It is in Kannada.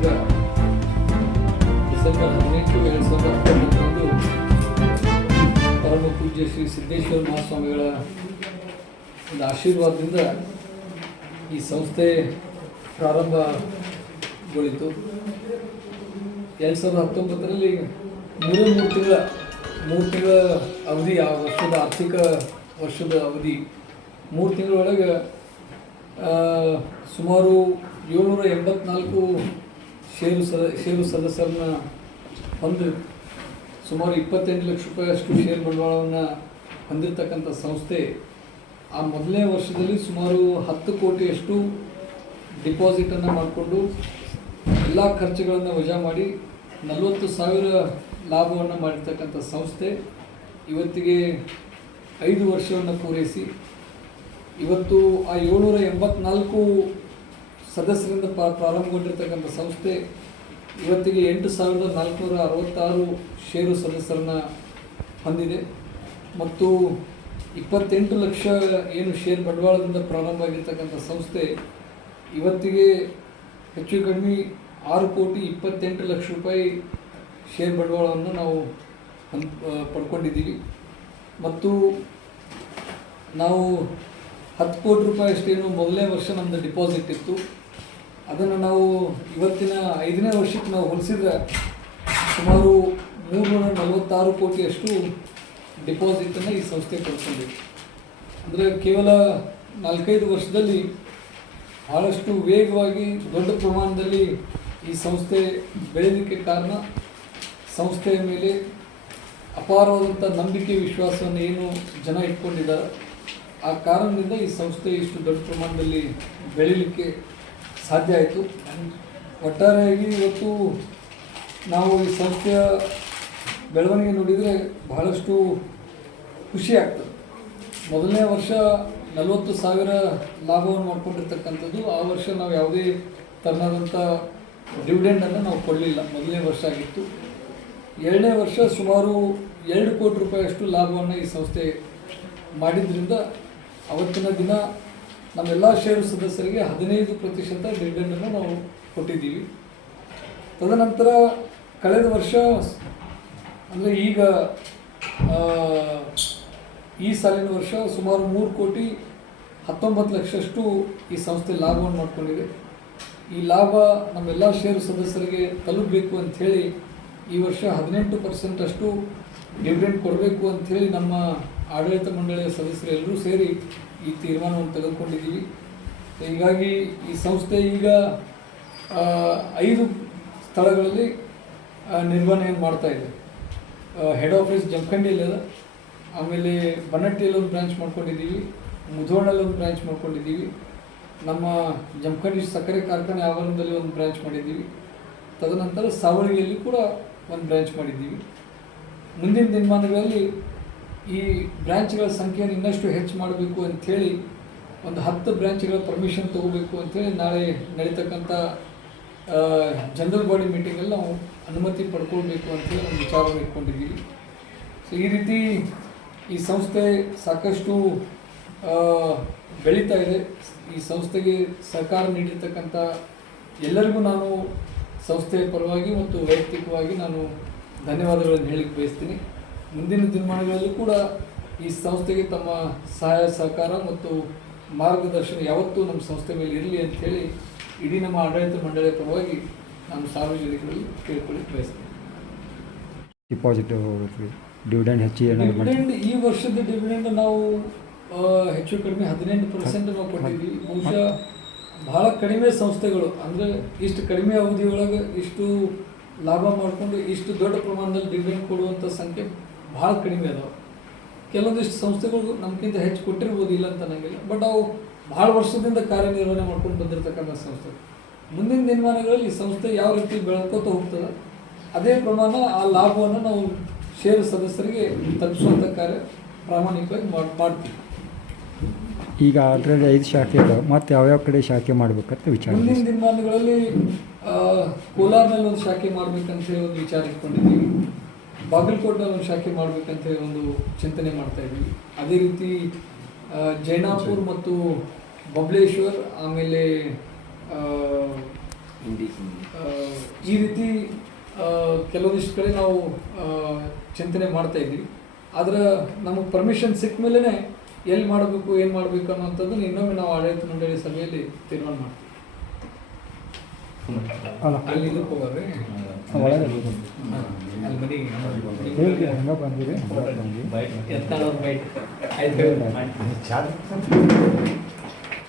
ದಿನಾಂಕ ಡಿಸೆಂಬರ್ 18, 2019 ಪರಮ ಪೂಜ್ಯ ಶ್ರೀ ಸಿದ್ದೇಶ್ವರ ಮಹಾಸ್ವಾಮಿಗಳ ಒಂದು ಆಶೀರ್ವಾದದಿಂದ ಈ ಸಂಸ್ಥೆ ಪ್ರಾರಂಭಗೊಳಿತು. 2019ರಲ್ಲಿ 3 ತಿಂಗಳ ಅವಧಿ, ಆ ವರ್ಷದ ಆರ್ಥಿಕ ವರ್ಷದ ಅವಧಿ 3 ತಿಂಗಳೊಳಗೆ ಸುಮಾರು 784 ಷೇರು ಸದಸ್ಯರನ್ನ ಹೊಂದಿ ಸುಮಾರು 28 ಲಕ್ಷ ರೂಪಾಯಿಯಷ್ಟು ಷೇರು ಬಂಡವಾಳವನ್ನು ಹೊಂದಿರತಕ್ಕಂಥ ಸಂಸ್ಥೆ ಆ ಮೊದಲನೇ ವರ್ಷದಲ್ಲಿ ಸುಮಾರು 10 ಕೋಟಿಯಷ್ಟು ಡಿಪಾಸಿಟನ್ನು ಮಾಡಿಕೊಂಡು ಎಲ್ಲ ಖರ್ಚುಗಳನ್ನು ವಜಾ ಮಾಡಿ 40,000 ಲಾಭವನ್ನು ಮಾಡಿರ್ತಕ್ಕಂಥ ಸಂಸ್ಥೆ ಇವತ್ತಿಗೆ 5 ವರ್ಷವನ್ನು ಪೂರೈಸಿ ಇವತ್ತು ಆ 784 ಸದಸ್ಯರಿಂದ ಪ್ರಾರಂಭಗೊಂಡಿರ್ತಕ್ಕಂಥ ಸಂಸ್ಥೆ ಇವತ್ತಿಗೆ 8,466 ಷೇರು ಸದಸ್ಯರನ್ನು ಹೊಂದಿದೆ ಮತ್ತು 28 ಲಕ್ಷ ಏನು ಷೇರು ಬಂಡವಾಳದಿಂದ ಪ್ರಾರಂಭ ಆಗಿರ್ತಕ್ಕಂಥ ಸಂಸ್ಥೆ ಇವತ್ತಿಗೆ ಹೆಚ್ಚು ಕಡಿಮೆ 6,28 ಲಕ್ಷ ರೂಪಾಯಿ ಷೇರು ಬಂಡವಾಳವನ್ನು ನಾವು ಪಡ್ಕೊಂಡಿದ್ದೀವಿ ಮತ್ತು ನಾವು 10 ಕೋಟಿ ರೂಪಾಯಿ ಅಷ್ಟೇನು ಮೊದಲನೇ ವರ್ಷ ನಮ್ಮದು ಡಿಪಾಸಿಟ್ ಇತ್ತು. ಅದನ್ನು ನಾವು ಇವತ್ತಿನ 5ನೇ ವರ್ಷಕ್ಕೆ ನಾವು ಹೋಲಿಸಿದ್ರೆ ಸುಮಾರು 346 ಕೋಟಿಯಷ್ಟು ಡಿಪಾಸಿಟನ್ನು ಈ ಸಂಸ್ಥೆ ಪಡ್ಕೊಂಡಿದೆ. ಅಂದರೆ ಕೇವಲ 4-5 ವರ್ಷದಲ್ಲಿ ಭಾಳಷ್ಟು ವೇಗವಾಗಿ ದೊಡ್ಡ ಪ್ರಮಾಣದಲ್ಲಿ ಈ ಸಂಸ್ಥೆ ಬೆಳೆಯಲಿಕ್ಕೆ ಕಾರಣ ಸಂಸ್ಥೆಯ ಮೇಲೆ ಅಪಾರವಾದಂಥ ನಂಬಿಕೆ ವಿಶ್ವಾಸವನ್ನು ಏನು ಜನ ಇಟ್ಕೊಂಡಿದ್ದಾರೆ, ಆ ಕಾರಣದಿಂದ ಈ ಸಂಸ್ಥೆ ಇಷ್ಟು ದೊಡ್ಡ ಪ್ರಮಾಣದಲ್ಲಿ ಬೆಳೀಲಿಕ್ಕೆ ಸಾಧ್ಯ ಆಯಿತು. ಒಟ್ಟಾರೆಯಾಗಿ ಇವತ್ತು ನಾವು ಈ ಸಂಸ್ಥೆಯ ಬೆಳವಣಿಗೆ ನೋಡಿದರೆ ಬಹಳಷ್ಟು ಖುಷಿ ಆಗ್ತದೆ. ಮೊದಲನೇ ವರ್ಷ 40,000 ಲಾಭವನ್ನು ಮಾಡ್ಕೊಂಡಿರ್ತಕ್ಕಂಥದ್ದು. ಆ ವರ್ಷ ನಾವು ಯಾವುದೇ ಥರನಾದಂಥ ಡಿವಿಡೆಂಡನ್ನು ನಾವು ಕೊಡಲಿಲ್ಲ, ಮೊದಲನೇ ವರ್ಷ ಆಗಿತ್ತು. 2ನೇ ವರ್ಷ ಸುಮಾರು 2 ಕೋಟಿ ರೂಪಾಯಿಯಷ್ಟು ಲಾಭವನ್ನು ಈ ಸಂಸ್ಥೆ ಮಾಡಿದ್ರಿಂದ ಅವತ್ತಿನ ದಿನ ನಮ್ಮೆಲ್ಲ ಷೇರು ಸದಸ್ಯರಿಗೆ 15% ಡಿವಿಡೆಂಡನ್ನು ನಾವು ಕೊಟ್ಟಿದ್ದೀವಿ. ತದನಂತರ ಕಳೆದ ವರ್ಷ ಅಂದರೆ ಈಗ ಈ ಸಾಲಿನ ವರ್ಷ ಸುಮಾರು 3,19 ಲಕ್ಷಷ್ಟು ಈ ಸಂಸ್ಥೆ ಲಾಭವನ್ನು ಮಾಡಿಕೊಂಡಿದೆ. ಈ ಲಾಭ ನಮ್ಮೆಲ್ಲ ಷೇರು ಸದಸ್ಯರಿಗೆ ತಲುಪಬೇಕು ಅಂಥೇಳಿ ಈ ವರ್ಷ 18% ಅಷ್ಟು ಡಿವಿಡೆಂಡ್ ಕೊಡಬೇಕು ಅಂಥೇಳಿ ನಮ್ಮ ಆಡಳಿತ ಮಂಡಳಿಯ ಸದಸ್ಯರೆಲ್ಲರೂ ಸೇರಿ ಈ ತೀರ್ಮಾನವನ್ನು ತೆಗೆದುಕೊಂಡಿದ್ದೀವಿ. ಹೀಗಾಗಿ ಈ ಸಂಸ್ಥೆ ಈಗ 5 ಸ್ಥಳಗಳಲ್ಲಿ ನಿರ್ವಹಣೆಯನ್ನು ಮಾಡ್ತಾಯಿದೆ. ಹೆಡ್ ಆಫೀಸ್ ಜಮಖಂಡಿಯಲ್ಲಿದೆ, ಆಮೇಲೆ ಬನ್ನಟ್ಟಿಯಲ್ಲಿ ಒಂದು ಬ್ರಾಂಚ್ ಮಾಡ್ಕೊಂಡಿದ್ದೀವಿ, ಮುಧೋಳಲ್ಲಿ ಒಂದು ಬ್ರಾಂಚ್ ಮಾಡ್ಕೊಂಡಿದ್ದೀವಿ, ನಮ್ಮ ಜಮಖಂಡಿ ಸಕ್ಕರೆ ಕಾರ್ಖಾನೆ ಆವರಣದಲ್ಲಿ ಒಂದು ಬ್ರಾಂಚ್ ಮಾಡಿದ್ದೀವಿ, ತದನಂತರ ಸಾವಳಿಯಲ್ಲಿ ಕೂಡ ಒಂದು ಬ್ರಾಂಚ್ ಮಾಡಿದ್ದೀವಿ. ಮುಂದಿನ ದಿನಮಾನಗಳಲ್ಲಿ ಈ ಬ್ರಾಂಚ್ಗಳ ಸಂಖ್ಯೆಯನ್ನು ಇನ್ನಷ್ಟು ಹೆಚ್ಚು ಮಾಡಬೇಕು ಅಂಥೇಳಿ ಒಂದು 10 ಬ್ರಾಂಚ್ಗಳ ಪರ್ಮಿಷನ್ ತೊಗೋಬೇಕು ಅಂಥೇಳಿ ನಾಳೆ ನಡೀತಕ್ಕಂಥ ಜನರಲ್ ಬಾಡಿ ಮೀಟಿಂಗಲ್ಲಿ ನಾವು ಅನುಮತಿ ಪಡ್ಕೊಳ್ಬೇಕು ಅಂಥೇಳಿ ಒಂದು ವಿಚಾರವನ್ನು ಇಟ್ಕೊಂಡಿದ್ದೀವಿ. ಸೊ ಈ ರೀತಿ ಈ ಸಂಸ್ಥೆ ಸಾಕಷ್ಟು ಬೆಳೀತಾ ಇದೆ. ಈ ಸಂಸ್ಥೆಗೆ ಸಹಕಾರ ನೀಡಿರ್ತಕ್ಕಂಥ ಎಲ್ಲರಿಗೂ ನಾನು ಸಂಸ್ಥೆಯ ಪರವಾಗಿ ಮತ್ತು ವೈಯಕ್ತಿಕವಾಗಿ ನಾನು ಧನ್ಯವಾದಗಳನ್ನು ಹೇಳಲಿಕ್ಕೆ ಬಯಸ್ತೀನಿ. ಮುಂದಿನ ದಿನಮಾನಗಳಲ್ಲಿ ಕೂಡ ಈ ಸಂಸ್ಥೆಗೆ ತಮ್ಮ ಸಹಾಯ ಸಹಕಾರ ಮತ್ತು ಮಾರ್ಗದರ್ಶನ ಯಾವತ್ತೂ ನಮ್ಮ ಸಂಸ್ಥೆ ಮೇಲೆ ಇರಲಿ ಅಂಥೇಳಿ ಇಡೀ ನಮ್ಮ ಆಡಳಿತ ಮಂಡಳಿಯ ಪರವಾಗಿ ನಾನು ಸಾರ್ವಜನಿಕರಲ್ಲಿ ಕೇಳ್ಕೊಳ್ಳಿಕ್ಕೆ ಬಯಸ್ತೀನಿ. ಡಿಪಾಸಿಟ್ ಡಿವಿಡೆಂಡ್ ಡಿವಿಡೆಂಡ್ ಈ ವರ್ಷದ ಡಿವಿಡೆಂಡ್ ನಾವು ಹೆಚ್ಚು ಕಡಿಮೆ 18% ನಾವು ಕೊಟ್ಟಿದ್ದೀವಿ. ಬಹುಶಃ ಬಹಳ ಕಡಿಮೆ ಸಂಸ್ಥೆಗಳು ಅಂದರೆ ಇಷ್ಟು ಕಡಿಮೆ ಅವಧಿಯೊಳಗೆ ಇಷ್ಟು ಲಾಭ ಮಾಡಿಕೊಂಡು ಇಷ್ಟು ದೊಡ್ಡ ಪ್ರಮಾಣದಲ್ಲಿ ಡಿವಿಡೆಂಡ್ ಕೊಡುವಂಥ ಸಂಖ್ಯೆ ಭಾಳ ಕಡಿಮೆ ಅದಾವೆ. ಕೆಲವೊಂದಿಷ್ಟು ಸಂಸ್ಥೆಗಳು ನಮಗಿಂತ ಹೆಚ್ಚು ಕೊಟ್ಟಿರ್ಬೋದು, ಇಲ್ಲ ಅಂತ ಅನ್ನಂಗಿಲ್ಲ. ಬಟ್ ಅವು ಭಾಳ ವರ್ಷದಿಂದ ಕಾರ್ಯನಿರ್ವಹಣೆ ಮಾಡ್ಕೊಂಡು ಬಂದಿರತಕ್ಕಂಥ ಸಂಸ್ಥೆ. ಮುಂದಿನ ದಿನಮಾನಗಳಲ್ಲಿ ಈ ಸಂಸ್ಥೆ ಯಾವ ರೀತಿ ಬೆಳ್ಕೋತ ಹೋಗ್ತದೆ ಅದೇ ಪ್ರಮಾಣ ಆ ಲಾಭವನ್ನು ನಾವು ಷೇರು ಸದಸ್ಯರಿಗೆ ತಲುಪಿಸುವಂಥ ಕಾರ್ಯ ಪ್ರಾಮಾಣಿಕವಾಗಿ ಮಾಡ್ತೀವಿ. ಈಗ ಅದರಲ್ಲಿ 5 ಶಾಖೆ ಇದಾವೆ, ಮತ್ತು ಯಾವ್ಯಾವ ಕಡೆ ಶಾಖೆ ಮಾಡಬೇಕಂತ ವಿಚಾರ. ಮುಂದಿನ ದಿನಮಾನಗಳಲ್ಲಿ ಕೋಲಾರ್ನಲ್ಲಿ ಒಂದು ಶಾಖೆ ಮಾಡಬೇಕಂತ ಹೇಳಿ ಒಂದು ವಿಚಾರ ಇಟ್ಕೊಂಡಿದ್ದೀವಿ. ಬಾಗಲಕೋಟೆನಲ್ಲಿ ಒಂದು ಶಾಖೆ ಮಾಡಬೇಕಂತ ಹೇಳಿ ಒಂದು ಚಿಂತನೆ ಮಾಡ್ತಾ ಇದ್ದೀವಿ. ಅದೇ ರೀತಿ ಜೈನಾಪುರ್ ಮತ್ತು ಬಬಲೇಶ್ವರ್, ಆಮೇಲೆ ಈ ರೀತಿ ಕೆಲವೊಂದಿಷ್ಟು ಕಡೆ ನಾವು ಚಿಂತನೆ ಮಾಡ್ತಾ ಇದ್ದೀವಿ. ಆದರೆ ನಮಗೆ ಪರ್ಮಿಷನ್ ಸಿಕ್ಕ ಮೇಲೇ ಎಲ್ಲಿ ಮಾಡಬೇಕು ಏನು ಮಾಡಬೇಕು ಅನ್ನೋಂಥದ್ದನ್ನು ಇನ್ನೊಮ್ಮೆ ನಾವು ಆಡಳಿತ ಮಂಡಳಿ ಸಭೆಯಲ್ಲಿ ತೀರ್ಮಾನ ಮಾಡ್ತೀವಿ. ಅಲ್ಲಿ ಇದಕ್ಕೆ ಹೋಗೋರಿ ಅಲ್ಲಿ ಮನೆ ಹೆಂಗ ಬಂದಿರಿ ಎತ್ತಾಳವ್ರ ಬೈಟ್ ಆಯ್ತು.